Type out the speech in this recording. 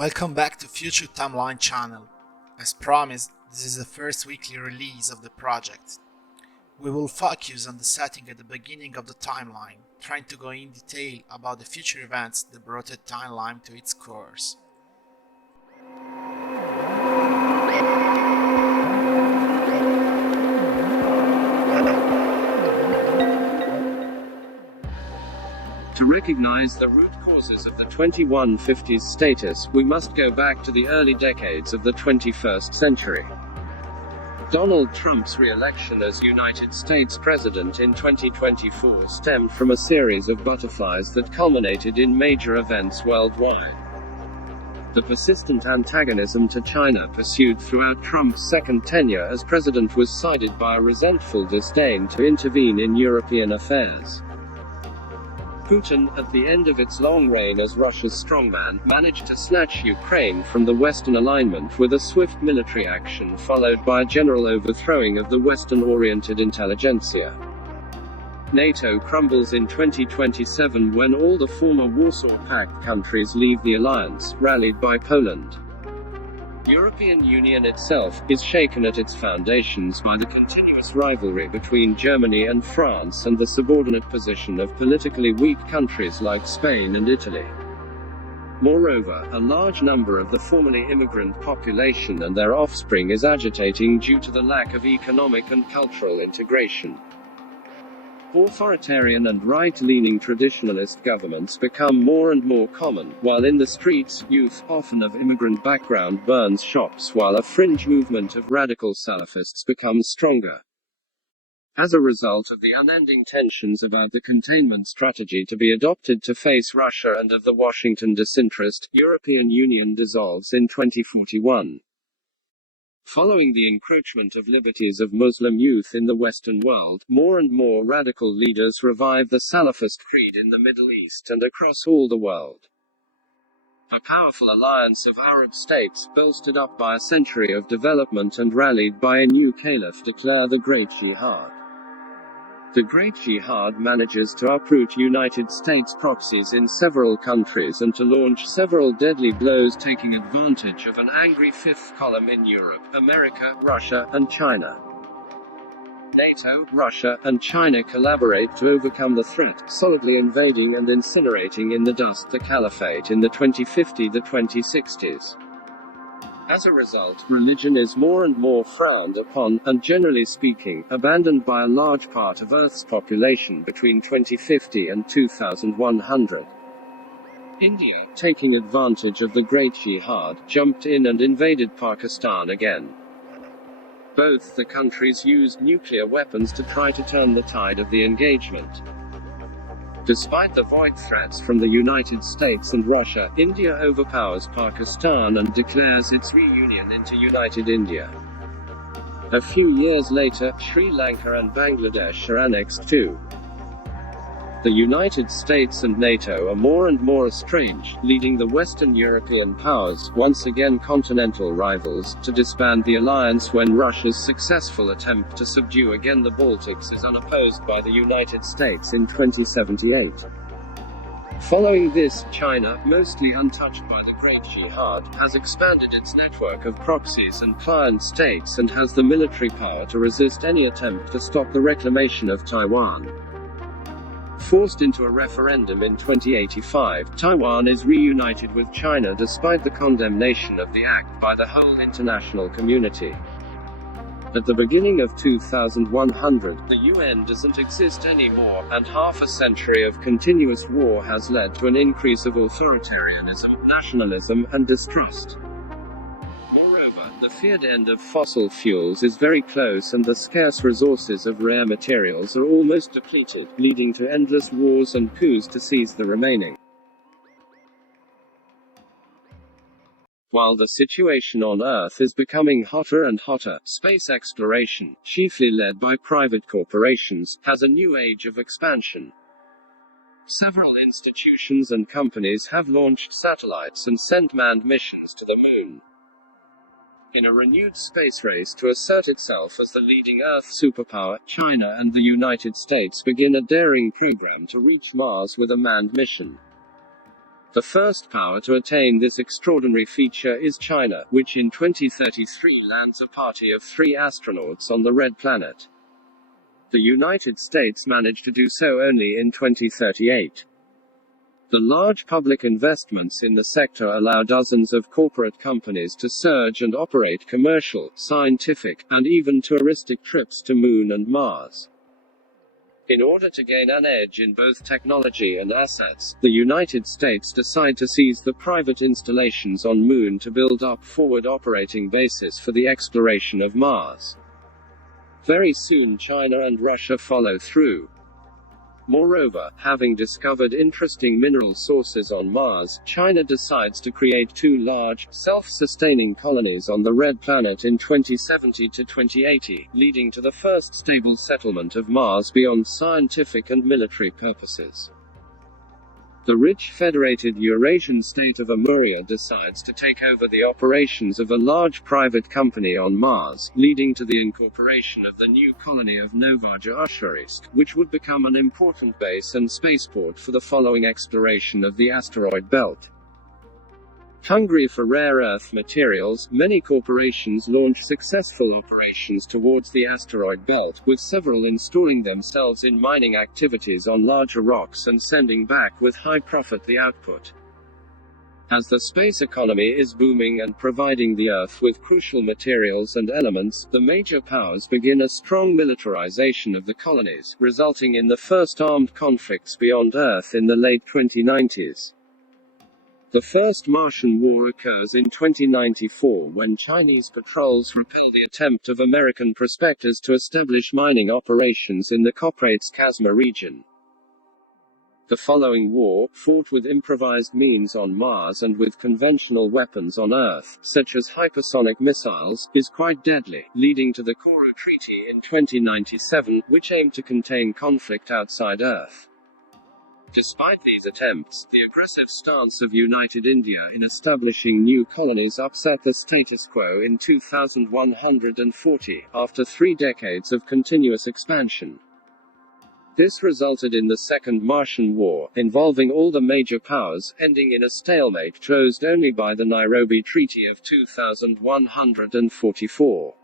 Welcome back to Future Timeline channel. As promised, this is the first weekly release of the project. We will focus on the setting at the beginning of the timeline, trying to go in detail about the future events that brought the timeline to its course. To recognize the root causes of the 2150s status, we must go back to the early decades of the 21st century. Donald Trump's re-election as United States President in 2024 stemmed from a series of butterflies that culminated in major events worldwide. The persistent antagonism to China pursued throughout Trump's second tenure as president was sided by a resentful disdain to intervene in European affairs. Putin, at the end of its long reign as Russia's strongman, managed to snatch Ukraine from the Western alignment with a swift military action followed by a general overthrowing of the Western-oriented intelligentsia. NATO crumbles in 2027 when all the former Warsaw Pact countries leave the alliance, rallied by Poland. European Union itself is shaken at its foundations by the continuous rivalry between Germany and France and the subordinate position of politically weak countries like Spain and Italy. Moreover, a large number of the formerly immigrant population and their offspring is agitating due to the lack of economic and cultural integration. Authoritarian and right-leaning traditionalist governments become more and more common, while in the streets, youth, often of immigrant background, burns shops while a fringe movement of radical Salafists becomes stronger. As a result of the unending tensions about the containment strategy to be adopted to face Russia and of the Washington disinterest, European Union dissolves in 2041. Following the encroachment of liberties of Muslim youth in the Western world, more and more radical leaders revive the Salafist creed in the Middle East and across all the world. A powerful alliance of Arab states, bolstered up by a century of development and rallied by a new caliph, declare the Great Jihad. The Great Jihad manages to uproot United States proxies in several countries and to launch several deadly blows, taking advantage of an angry fifth column in Europe, America, Russia, and China. NATO, Russia, and China collaborate to overcome the threat, solidly invading and incinerating in the dust the caliphate in the 2050-2060s. As a result, religion is more and more frowned upon, and generally speaking, abandoned by a large part of Earth's population between 2050 and 2100. India, taking advantage of the Great Jihad, jumped in and invaded Pakistan again. Both the countries used nuclear weapons to try to turn the tide of the engagement. Despite the void threats from the United States and Russia, India overpowers Pakistan and declares its reunion into United India. A few years later, Sri Lanka and Bangladesh are annexed too. The United States and NATO are more and more estranged, leading the Western European powers, once again continental rivals, to disband the alliance when Russia's successful attempt to subdue again the Baltics is unopposed by the United States in 2078. Following this, China, mostly untouched by the Great Jihad, has expanded its network of proxies and client states and has the military power to resist any attempt to stop the reclamation of Taiwan. Forced into a referendum in 2085, Taiwan is reunited with China despite the condemnation of the act by the whole international community. At the beginning of 2100, the UN doesn't exist anymore, and half a century of continuous war has led to an increase of authoritarianism, nationalism, and distrust. Moreover, the feared end of fossil fuels is very close and the scarce resources of rare materials are almost depleted, leading to endless wars and coups to seize the remaining. While the situation on Earth is becoming hotter and hotter, space exploration, chiefly led by private corporations, has a new age of expansion. Several institutions and companies have launched satellites and sent manned missions to the Moon. In a renewed space race to assert itself as the leading Earth superpower, China and the United States begin a daring program to reach Mars with a manned mission. The first power to attain this extraordinary feature is China, which in 2033 lands a party of 3 astronauts on the Red Planet. The United States managed to do so only in 2038. The large public investments in the sector allow dozens of corporate companies to surge and operate commercial, scientific, and even touristic trips to Moon and Mars. In order to gain an edge in both technology and assets, the United States decide to seize the private installations on Moon to build up forward operating bases for the exploration of Mars. Very soon China and Russia follow through. Moreover, having discovered interesting mineral sources on Mars, China decides to create 2 large, self-sustaining colonies on the Red Planet in 2070 to 2080, leading to the first stable settlement of Mars beyond scientific and military purposes. The rich federated Eurasian state of Amuria decides to take over the operations of a large private company on Mars, leading to the incorporation of the new colony of Novaja Ushurisk, which would become an important base and spaceport for the following exploration of the asteroid belt. Hungry for rare earth materials, many corporations launch successful operations towards the asteroid belt, with several installing themselves in mining activities on larger rocks and sending back with high profit the output. As the space economy is booming and providing the Earth with crucial materials and elements, the major powers begin a strong militarization of the colonies, resulting in the first armed conflicts beyond Earth in the late 2090s. The First Martian War occurs in 2094 when Chinese patrols repel the attempt of American prospectors to establish mining operations in the Koprates-Chasma region. The following war, fought with improvised means on Mars and with conventional weapons on Earth, such as hypersonic missiles, is quite deadly, leading to the Kourou Treaty in 2097, which aimed to contain conflict outside Earth. Despite these attempts, the aggressive stance of United India in establishing new colonies upset the status quo in 2140, after 3 decades of continuous expansion. This resulted in the Second Martian War, involving all the major powers, ending in a stalemate closed only by the Nairobi Treaty of 2144.